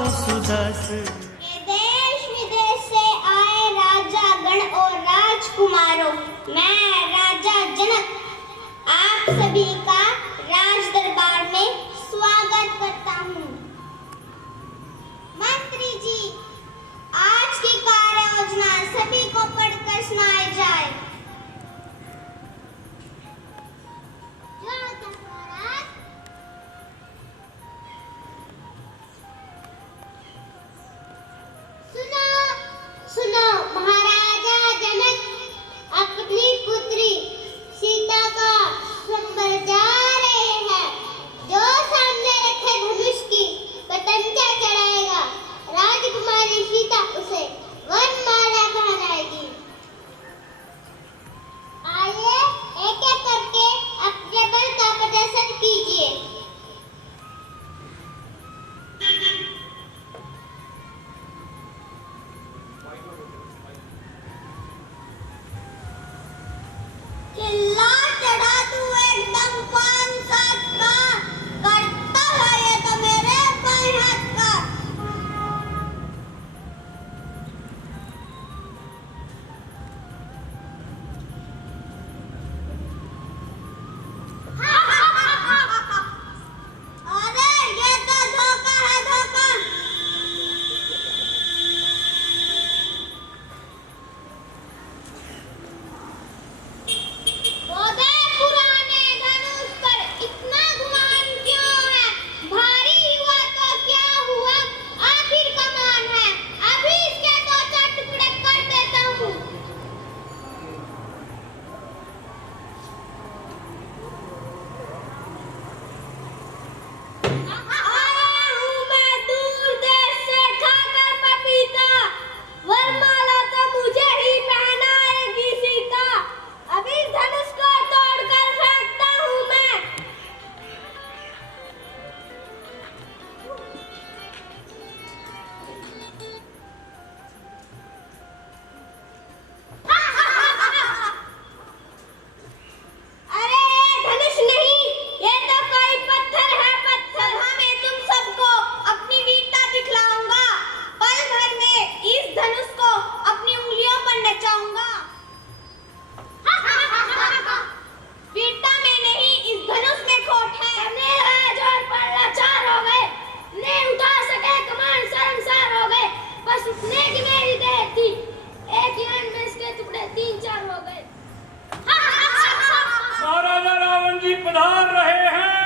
गाऊं सुधा से। देश विदेश से आए राजा गण और राजकुमारों, मैं राजा जनक आप सभी का राज दरबार में स्वागत करता हूँ। मंत्री जी, आज की कार्य योजना सभी को पढ़कर सुनाई जाए। सुनो महाराजा जनक अपनी पुत्री सीता का स्वयंवर जा रहे हैं। जो सामने रखे धनुष की पतंगा चढ़ाएगा, राजकुमारी सीता उसे वरमाला पहनाएगी। आइए एक एक करके अपने बल का प्रदर्शन कीजिए। चिल्ला चढ़ा तू एकदम 5-7 का, करता है ये तो मेरे बाएं हाथ का। अरे ये तो धोखा है, धोखा। पुराने धनुष पर इतना गुमान क्यों है? भारी हुआ तो क्या हुआ, आखिर कमान है। अभी इसके 2-4 टुकड़े कर देता हूँ। आया हूँ मैं दूर देश से खाकर पपीता, वरमाला तो मुझे ही पहनाएगी सीता। अभी धनुष को तोड़कर फेंकता हूँ मैं। अरे धनुष नहीं, ये तो कोई पत्थर है, पत्थर। मैं तुम सबको अपनी वीरता दिखलाऊंगा। पल भर में इस धनुष को अपनी उंगलियों पर नचाऊंगा। वीरता में नहीं, इस धनुष में खोट है। जोर पर लाचार हो गए, नहीं उठा सके कमान, शर्मसार हो गए। बस इतने की मेरी देर थी, एक ही हाथ में इसके टुकड़े 3-4 हो गए। महाराजा रावण जी पधार रहे हैं।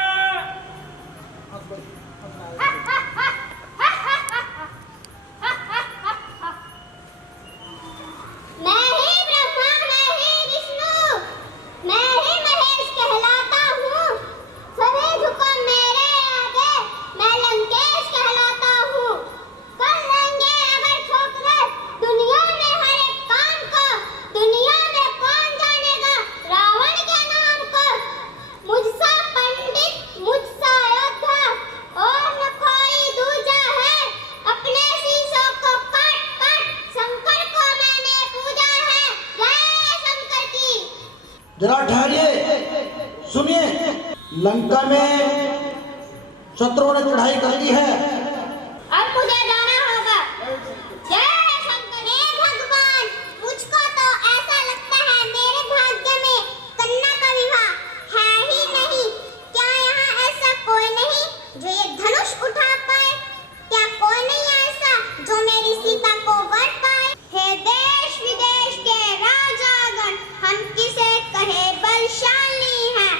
मैं ही ब्रह्मा, मैं ही विष्णु, मैं ही महेश कहलाता हूँ। सभी झुको मेरे आगे, मैं लंकेश कहलाता हूँ। कर लेंगे अगर ठोकरे दुनिया में हर एक काम को, दुनिया में कौन जानेगा रावण के नाम को। मुझसा पंडित, मुझसा योद्धा, और न कोई दूजा है। अपने शीशों को काट काट शंकर को मैंने पूजा है। जय शंकर की। जरा ठहरिए, सुनिए। लंका में शत्रुओं ने चढ़ाई कर ली है। अब मुझे जाना होगा। जय शंकर। हे भगवान, मुझको तो ऐसा लगता है मेरे भाग्य में कन्या का विवाह है ही नहीं। क्या यहाँ ऐसा कोई नहीं जो ये धनुष उठा पाए? क्या कोई नहीं ऐसा जो मेरी सीता को वर पाए? हे देश विदेश के राजागण, हम किसे कहे बलशाली हैं।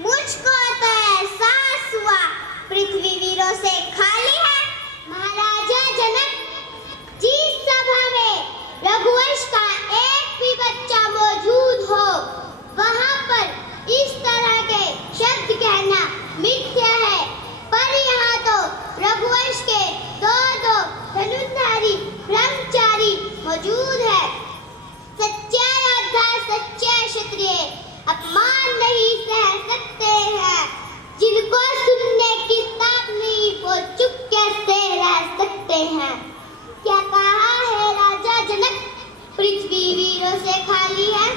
मुझको तो एहसास हुआ पृथ्वी वीरों से खाली है। महाराजा जनक जिस सभा में रघुवंश का एक भी बच्चा मौजूद हो, वहाँ पर इस तरह के शब्द कहना मिथ्या है। पर यहाँ तो रघुवंश के 2-2 धनुर्धारी ब्रह्मचारी मौजूद है। सच्चा योद्धा, सच्चा क्षत्रिय अपमान नहीं सह सकते हैं। जिनको सुनने की ताक नहीं, वो चुप कैसे रह सकते हैं। क्या कहा है राजा जनक, पृथ्वी वीरों से खाली है।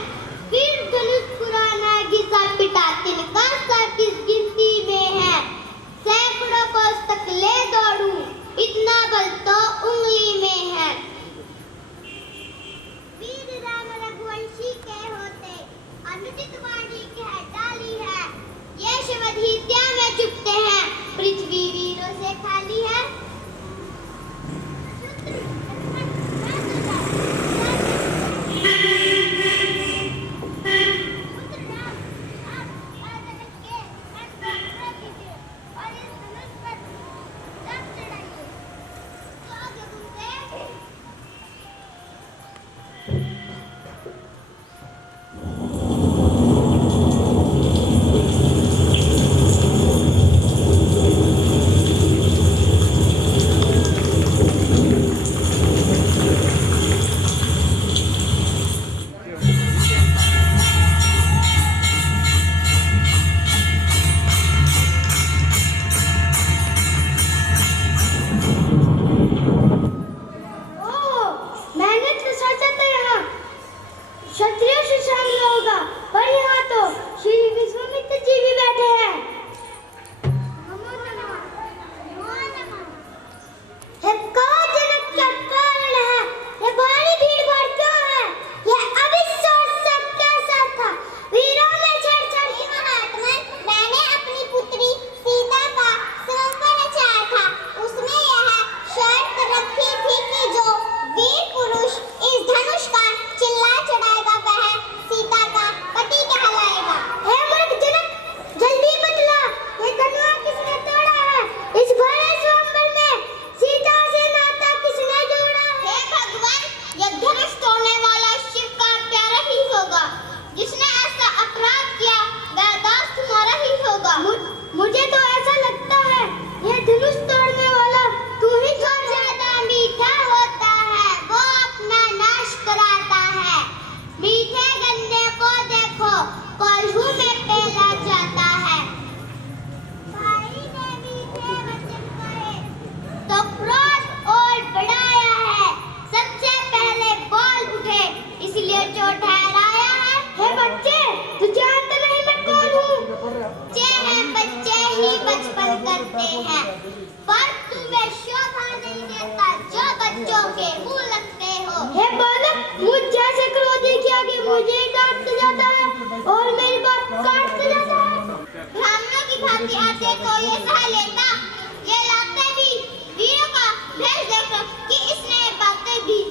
वीर धनुष पुराना घिसा पिटा, तिनका सा किस गिनती में है। सैकड़ों कोस तक ले दौड़ूं, इतना बल है कौन जनक क्या कारण है? ये भारी भीड़ भाड़ क्यों है? ये अविश्वास सब कैसा था? वीरों में छेड़छाड़ की महात्मा, मैंने अपनी पुत्री सीता का स्वयंवर रचाया था। उसमें यह शर्त रखी थी कि जो वीर पुरुष इस धनुष का चिल्ला चढ़ाएगा वह सीता का पति कहलाएगा। हे मूर्ख जनक, जल्दी बतला, ये धनुष किसने तोड़ा है? इस भरे स्वयंवर में सीता से नाता किसने जोड़ा है? हे भगवान, ये धनुष तोड़ने वाला शिव का प्यारा ही होगा। जिसने ऐसा अपराध किया वह दास तुम्हारा ही होगा। मुझे तो ऐसा लगता है ये धनुष तोड़ने वाला तू ही जो ज्यादा मीठा होता है वो अपना नाश कराता है। मीठे गन्ने को देखो कोल्हू में पेला जाता है। भाई ने मीठे वचन कहे तो क्रोध और बढ़ाया है। सबसे पहले बोल उठे इसलिए जो ठहराया है। हे बच्चे, तू जानता नहीं मैं कौन हूँ? बच्चे हैं, बच्चे ही बचपन करते हैं, पर तुम्हें शोभा नहीं देता जो बच्चों के मुंह लगते हो। हे बालक, मुझ जैसे क्रोधी के आगे मुझे डांटता जाता है और मेरी बात काटता जाता है। ब्राह्मणों की भांति आते तो ये सह लेता, ये लाते भी वीरों का भेष देखो कि इसने ये बातें भी।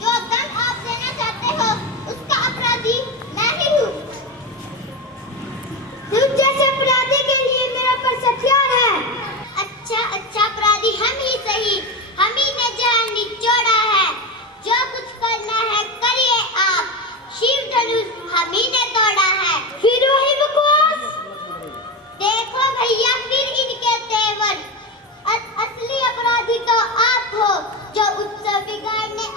जो दंड आप देना चाहते हो उसका अपराधी मैं ही हूँ। तुम जैसे अपराधी के लिए मेरा पर्स हथियार है। अच्छा अपराधी हम ही सही, हम ही ने जान निचोड़ा है। जो कुछ करना है करिए आप, शिव धनुष हम ही ने तोड़ा है। फिर वही बकवास। देखो भैया फिर इनके तेवर, असली अपराधी तो आप हो जो उत्सव बिगाड़ने